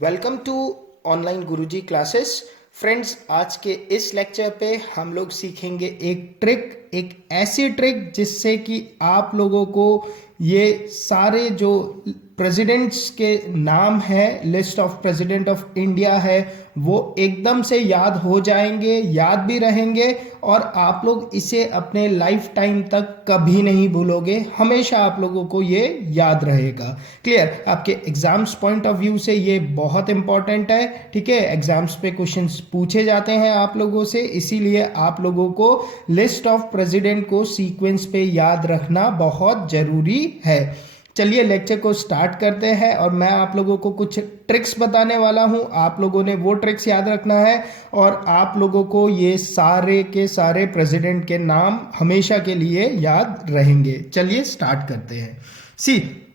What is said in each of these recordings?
Welcome to online Guruji classes. Friends, आज के इस लेक्चर पे हम लोग सीखेंगे एक ऐसी ट्रिक जिससे कि आप लोगों को ये सारे जो प्रेसिडेंट्स के नाम है, list of president of India है, वो एकदम से याद हो जाएंगे, याद भी रहेंगे और आप लोग इसे अपने लाइफ टाइम तक कभी नहीं भूलोगे। हमेशा आप लोगों को ये याद रहेगा। क्लियर? आपके एग्जाम्स पॉइंट ऑफ व्यू से ये बहुत इंपॉर्टेंट है। ठीक है, एग्जाम्स पे क्वेश्चंस पूछे जाते हैं आप लोगों से, इसीलिए आप लोगों को लिस्ट ऑफ प्रेसिडेंट को सीक्वेंस पे याद रखना बहुत जरूरी है। चलिए लेक्चर को स्टार्ट करते हैं और मैं आप लोगों को कुछ ट्रिक्स बताने वाला हूं। आप लोगों ने वो ट्रिक्स याद रखना है और आप लोगों को ये सारे के सारे प्रेसिडेंट के नाम हमेशा के लिए याद रहेंगे। चलिए स्टार्ट करते हैं। सी,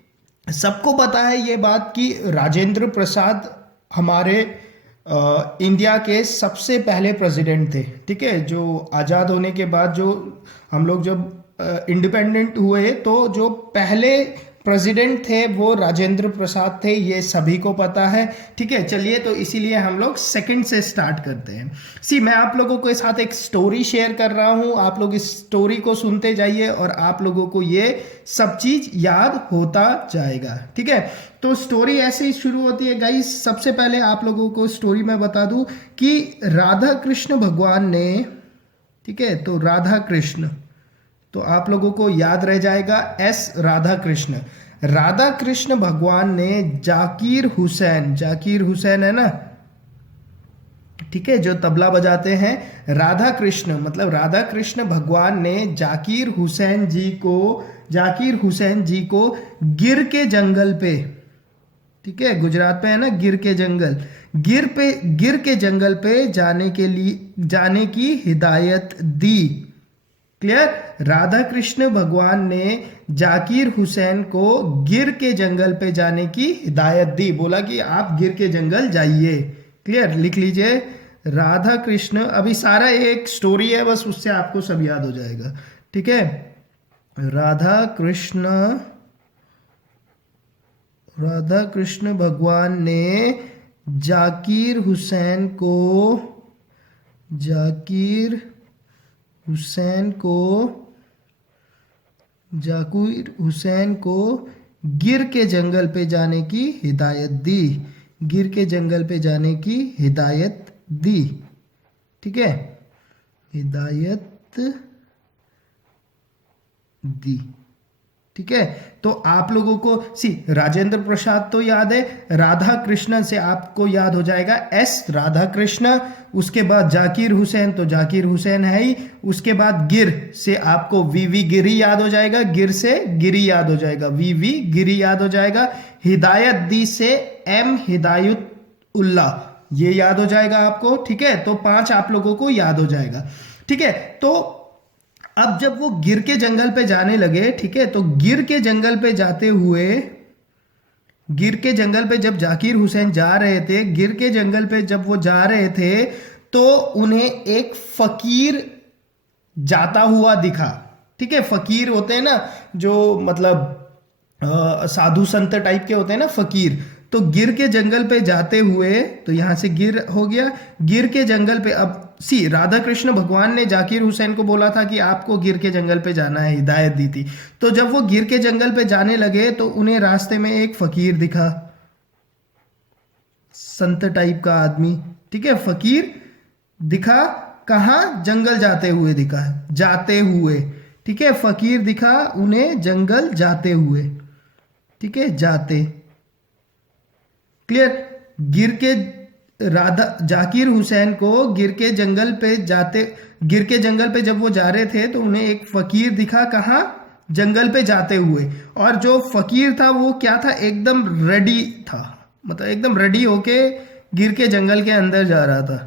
सबको पता है ये बात कि राजेंद्र प्रसाद हमारे इंडिया के सबसे पहले प्रेसिडेंट थे। ठीक है, जो आज़ाद होने के बाद जो हम लोग जब इंडिपेंडेंट हुए तो जो पहले प्रेसिडेंट थे वो राजेंद्र प्रसाद थे, ये सभी को पता है। ठीक है, चलिए तो इसीलिए हम लोग सेकंड से स्टार्ट करते हैं। सी, मैं आप लोगों के साथ एक स्टोरी शेयर कर रहा हूं, आप लोग इस स्टोरी को सुनते जाइए और आप लोगों को ये सब चीज याद होता जाएगा। ठीक है, तो स्टोरी ऐसे ही शुरू होती है गाइस। सबसे पहले आप लोगों को स्टोरी में बता दूं कि राधा कृष्ण भगवान ने, ठीक है, तो राधा कृष्ण, तो आप लोगों को याद रह जाएगा एस राधा कृष्ण। राधा कृष्ण भगवान ने जाकिर हुसैन है ना, ठीक है, जो तबला बजाते हैं, राधा कृष्ण मतलब राधा कृष्ण भगवान ने जाकिर हुसैन जी को गिर के जंगल पे, ठीक है, गुजरात पे है ना गिर के जंगल, गिर के जंगल पे जाने की हिदायत दी। क्लियर? राधा कृष्ण भगवान ने जाकिर हुसैन को गिर के जंगल पे जाने की हिदायत दी, बोला कि आप गिर के जंगल जाइए। क्लियर? लिख लीजिए, राधा कृष्ण, अभी सारा एक स्टोरी है, बस उससे आपको सब याद हो जाएगा। ठीक है, राधा कृष्ण भगवान ने जाकिर हुसैन को गिर के जंगल पे जाने की हिदायत दी। ठीक है, हिदायत दी। ठीक है, तो आप लोगों को राजेंद्र प्रसाद तो याद है, राधा कृष्ण से आपको याद हो जाएगा एस राधा कृष्ण, उसके बाद जाकिर हुसैन, तो जाकिर हुसैन है ही, उसके बाद गिर से आपको वीवी गिरी याद हो जाएगा, गिर से गिरी याद हो जाएगा, वीवी गिरी याद हो जाएगा, हिदायत दी से एम हिदायत उल्ला, ये याद हो जाएगा आपको। ठीक है, तो 5 आप लोगों को याद हो जाएगा। ठीक है, तो अब जब वो गिर के जंगल पे जाने लगे, ठीक है, तो गिर के जंगल पे जब जाकिर हुसैन जा रहे थे, गिर के जंगल पे जब वो जा रहे थे तो उन्हें एक फकीर जाता हुआ दिखा। ठीक है, फकीर होते हैं ना जो मतलब साधु संत टाइप के होते हैं ना फकीर, तो गिर के जंगल पे जाते हुए, तो यहां से गिर हो गया, गिर के जंगल पे, अब राधा कृष्ण भगवान ने जाकिर हुसैन को बोला था कि आपको गिर के जंगल पे जाना है, हिदायत दी थी। तो जब वो गिर के जंगल पे जाने लगे तो उन्हें रास्ते में एक फकीर दिखा, संत टाइप का आदमी। ठीक है, फकीर दिखा, कहाँ? जंगल जाते हुए दिखा, जाते हुए। ठीक है, फकीर दिखा उन्हें जंगल जाते हुए। ठीक है, जाते। क्लियर? जाकिर हुसैन को गिर के जंगल पे जब वो जा रहे थे तो उन्हें एक फकीर दिखा, कहाँ? जंगल पे जाते हुए। और जो फकीर था वो क्या था? एकदम रेडी था, मतलब एकदम रेडी होके गिर के जंगल के अंदर जा रहा था।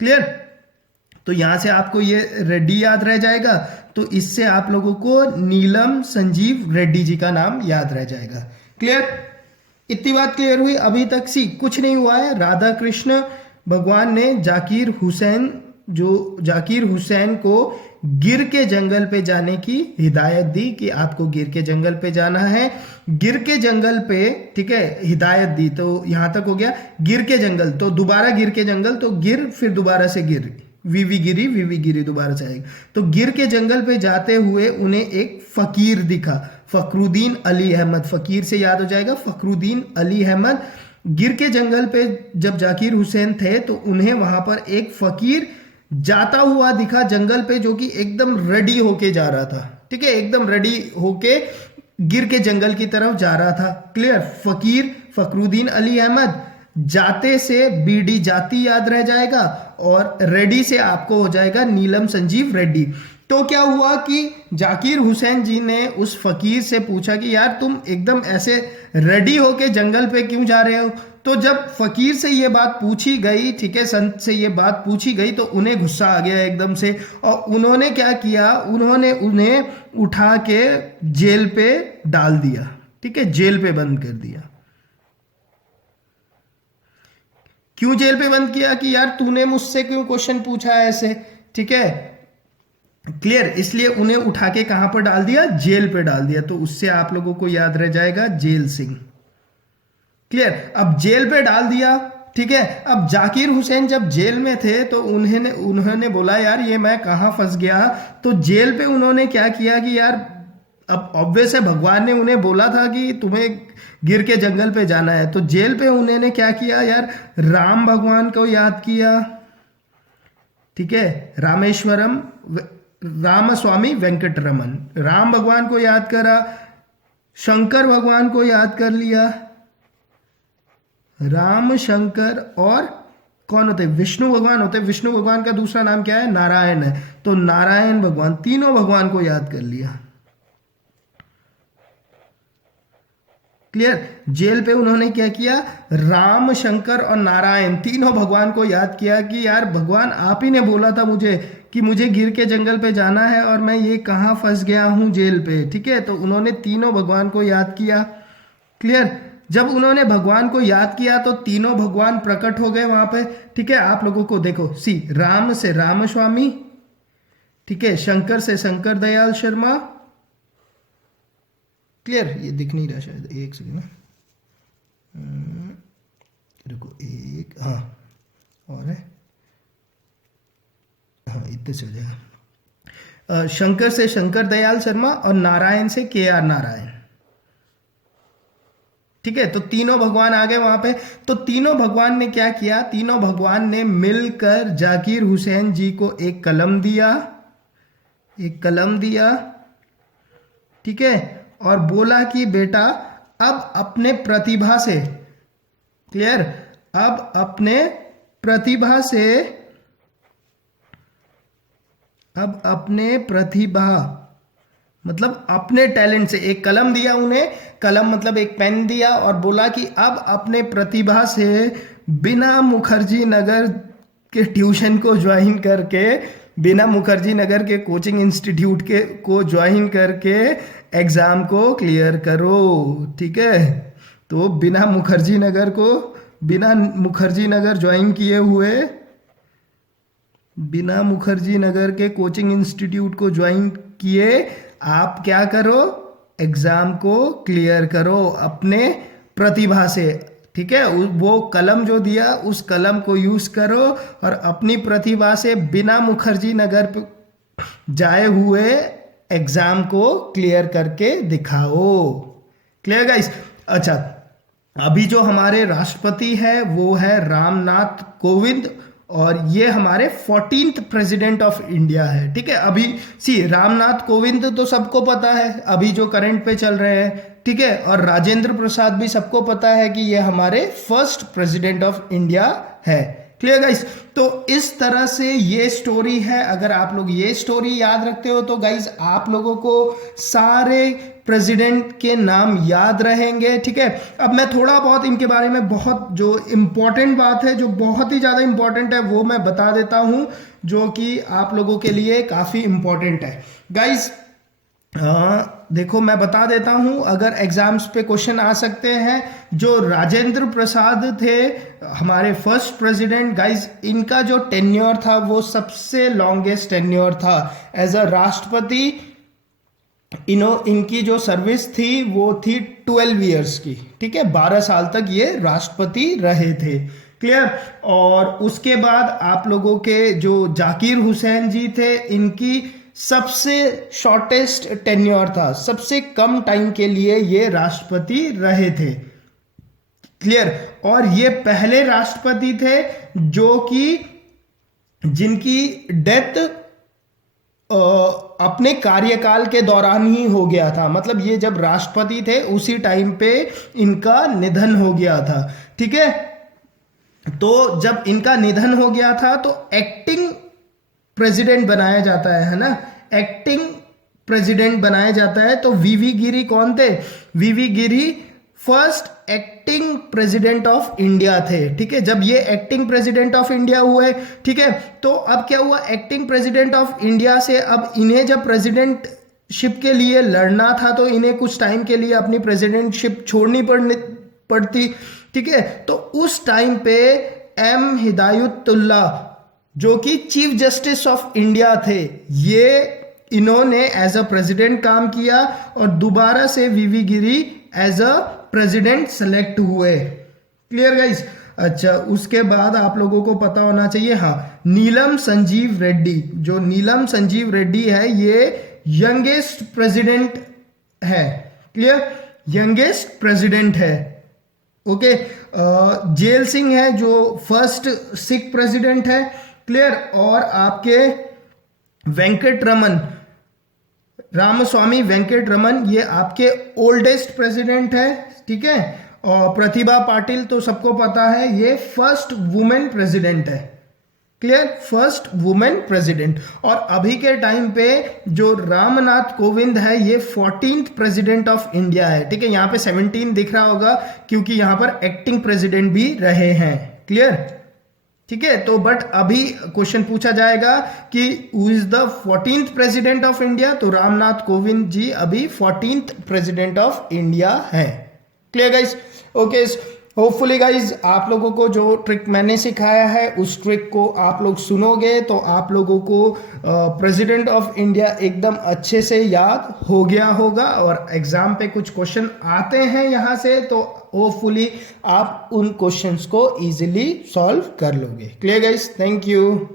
क्लियर? तो यहां से आपको ये रेड्डी याद रह जाएगा, तो इससे आप लोगों को नीलम संजीव रेड्डी जी का नाम याद रह जाएगा। क्लियर? इतनी बात क्लियर हुई? अभी तक कुछ नहीं हुआ है। राधा कृष्ण भगवान ने जाकिर हुसैन जो जाकिर हुसैन को गिर के जंगल पे जाने की हिदायत दी कि आपको गिर के जंगल पे जाना है। गिर के जंगल पे, ठीक है, हिदायत दी। तो यहां तक हो गया गिर के जंगल, तो दोबारा गिर के जंगल, तो गिर फिर दोबारा से गिर, वीवी गिरी दोबारा से आएगी। तो गिर के जंगल पे जाते हुए उन्हें एक फकीर दिखा, फखरुद्दीन अली अहमद। फकीर से याद हो जाएगा फखरुद्दीन अली अहमद। गिर के जंगल पे जब जाकिर हुसैन थे तो उन्हें वहां पर एक फकीर जाता हुआ दिखा जंगल पे, जो कि एकदम रेडी होके जा रहा था, ठीक है, एकदम रेडी होके गिर के जंगल की तरफ जा रहा था। क्लियर? फकीर फखरुद्दीन अली अहमद, जाते से बीडी जाति याद रह जाएगा और रेड्डी से आपको हो जाएगा नीलम संजीव रेड्डी। तो क्या हुआ कि जाकिर हुसैन जी ने उस फकीर से पूछा कि यार तुम एकदम ऐसे रेडी होके जंगल पे क्यों जा रहे हो? तो जब फकीर से ये बात पूछी गई, ठीक है, संत से ये बात पूछी गई, तो उन्हें गुस्सा आ गया एकदम से, और उन्होंने क्या किया, उन्होंने उन्हें उठा के जेल पे डाल दिया, ठीक है, जेल पे बंद कर दिया। क्यों जेल पे बंद किया? कि यार तूने मुझसे क्यों क्वेश्चन पूछा ऐसे, ठीक है, क्लियर? इसलिए उन्हें उठा के कहां पर डाल दिया? जेल पे डाल दिया। तो उससे आप लोगों को याद रह जाएगा जेल सिंह। क्लियर? अब जेल पे डाल दिया, ठीक है। अब जाकिर हुसैन जब जेल में थे तो उन्होंने बोला यार ये मैं कहां फंस गया। तो जेल पे उन्होंने क्या किया कि यार, अब ऑब्वियस है भगवान ने उन्हें बोला था कि तुम्हें गिर के जंगल पे जाना है। तो जेल पे उन्होंने क्या किया यार, राम भगवान को याद किया, ठीक है, रामेश्वरम रामस्वामी वेंकटरमन, राम भगवान को याद करा, शंकर भगवान को याद कर लिया, राम शंकर, और कौन होते? विष्णु भगवान होते। विष्णु भगवान का दूसरा नाम क्या है? नारायण है। तो नारायण भगवान, तीनों भगवान को याद कर लिया। क्लियर? जेल पे उन्होंने क्या किया, राम शंकर और नारायण तीनों भगवान को याद किया कि यार भगवान आप ही ने बोला था मुझे कि मुझे गिर के जंगल पे जाना है और मैं ये कहाँ फंस गया हूँ, जेल पे, ठीक है। तो उन्होंने तीनों भगवान को याद किया। क्लियर? जब उन्होंने भगवान को याद किया तो तीनों भगवान प्रकट हो गए वहां पे, ठीक है। आप लोगों को देखो, सी राम से रामस्वामी, ठीक है, शंकर से शंकर दयाल शर्मा। क्लियर? ये दिख नहीं रहा शायद, एक सेकंड ना, रुको, एक, हाँ, और है, हाँ, इतने से हो जाएगा। शंकर से शंकर दयाल शर्मा और नारायण से के आर नारायण, ठीक है। तो तीनों भगवान आ गए वहां पे। तो तीनों भगवान ने क्या किया, तीनों भगवान ने मिलकर जाकिर हुसैन जी को एक कलम दिया, एक कलम दिया, ठीक है, और बोला कि बेटा अब अपने प्रतिभा से, क्लियर, अब अपने प्रतिभा से, अब अपने प्रतिभा मतलब अपने टैलेंट से, एक कलम दिया उन्हें, कलम मतलब एक पेन दिया, और बोला कि अब अपने प्रतिभा से बिना मुखर्जी नगर के ट्यूशन को ज्वाइन करके, बिना मुखर्जी नगर के कोचिंग इंस्टीट्यूट के को ज्वाइन करके एग्जाम को क्लियर करो, ठीक है। तो बिना मुखर्जी नगर ज्वाइन किए हुए, बिना मुखर्जी नगर के कोचिंग इंस्टीट्यूट को ज्वाइन किए, आप क्या करो, एग्जाम को क्लियर करो अपने प्रतिभा से, ठीक है। वो कलम जो दिया उस कलम को यूज करो और अपनी प्रतिभा से बिना मुखर्जी नगर पे जाए हुए एग्जाम को क्लियर करके दिखाओ। Clear guys? अच्छा, अभी जो हमारे राष्ट्रपति है वो है रामनाथ कोविंद, और ये हमारे 14th प्रेसिडेंट ऑफ इंडिया है, ठीक है। अभी सी रामनाथ कोविंद तो सबको पता है, अभी जो करंट पे चल रहे हैं, ठीक है, और राजेंद्र प्रसाद भी सबको पता है कि ये हमारे फर्स्ट प्रेसिडेंट ऑफ इंडिया है। Clear guys? तो इस तरह से ये स्टोरी है। अगर आप लोग ये स्टोरी याद रखते हो तो गाइस आप लोगों को सारे प्रेसिडेंट के नाम याद रहेंगे, ठीक है। अब मैं थोड़ा बहुत इनके बारे में, बहुत जो इंपॉर्टेंट बात है, जो बहुत ही ज़्यादा इंपॉर्टेंट है, वो मैं बता देता हूं, जो कि आप लोगों के लिए काफ़ी इंपॉर्टेंट है। गाइस देखो मैं बता देता हूं, अगर एग्जाम्स पे क्वेश्चन आ सकते हैं। जो राजेंद्र प्रसाद थे हमारे फर्स्ट प्रेसिडेंट गाइस, इनका जो टेन्योर था वो सबसे लॉन्गेस्ट टेन्योर था एज अ राष्ट्रपति। इनकी जो सर्विस थी वो थी 12 ईयर्स की, ठीक है, 12 साल तक ये राष्ट्रपति रहे थे। क्लियर। और उसके बाद आप लोगों के जो जाकिर हुसैन जी थे, इनकी सबसे शॉर्टेस्ट टेन्योर था, सबसे कम टाइम के लिए ये राष्ट्रपति रहे थे। क्लियर। और ये पहले राष्ट्रपति थे जो कि जिनकी डेथ अपने कार्यकाल के दौरान ही हो गया था, मतलब ये जब राष्ट्रपति थे उसी टाइम पे इनका निधन हो गया था। ठीक है। तो जब इनका निधन हो गया था तो एक्टिंग प्रेसिडेंट बनाया जाता है ना, एक्टिंग प्रेसिडेंट बनाया जाता है। तो वीवी गिरी कौन थे? V V Giri first acting president of India थे। ठीक है। जब ये एक्टिंग प्रेसिडेंट ऑफ इंडिया हुए, ठीक है, तो अब क्या हुआ, एक्टिंग प्रेसिडेंट ऑफ इंडिया से अब इन्हें जब प्रेसिडेंटशिप के लिए लड़ना था तो इन्हें कुछ टाइम के लिए अपनी प्रेसिडेंटशिप छोड़नी पड़ती। ठीक है। तो उस टाइम पे एम हिदायतुल्ला जो कि चीफ जस्टिस ऑफ इंडिया थे, ये इन्होंने एज अ प्रेसिडेंट काम किया और दोबारा से वीवी गिरी एज अ प्रेसिडेंट सेलेक्ट हुए। Clear guys. अच्छा, उसके बाद आप लोगों को पता होना चाहिए, हाँ, नीलम संजीव रेड्डी, जो नीलम संजीव रेड्डी है ये यंगेस्ट प्रेसिडेंट है। क्लियर। यंगेस्ट प्रेसिडेंट है। ओके। जेल सिंह है जो फर्स्ट सिख प्रेसिडेंट है। क्लियर। और आपके वेंकट रमन, रामस्वामी वेंकट रमन, ये आपके ओल्डेस्ट प्रेसिडेंट है। ठीक है। और प्रतिभा पाटिल तो सबको पता है, ये फर्स्ट वुमेन प्रेसिडेंट है। क्लियर। First women president. और अभी के टाइम पे जो रामनाथ कोविंद है ये 14th प्रेसिडेंट ऑफ इंडिया है। ठीक है। यहां पे 17 दिख रहा होगा क्योंकि यहां पर एक्टिंग प्रेसिडेंट भी रहे हैं। क्लियर। ठीक है। तो बट अभी क्वेश्चन पूछा जाएगा कि who is the 14th president of India, तो रामनाथ कोविंद जी अभी 14th प्रेसिडेंट ऑफ इंडिया है। Clear guys. Okay. Hopefully guys आप लोगों को जो ट्रिक मैंने सिखाया है उस ट्रिक को आप लोग सुनोगे तो आप लोगों को प्रेसिडेंट ऑफ इंडिया एकदम अच्छे से याद हो गया होगा। और एग्जाम पे कुछ क्वेश्चन आते हैं यहाँ से तो होपफुली आप उन क्वेश्चंस को इजीली सॉल्व कर लोगे। Clear guys. Thank you.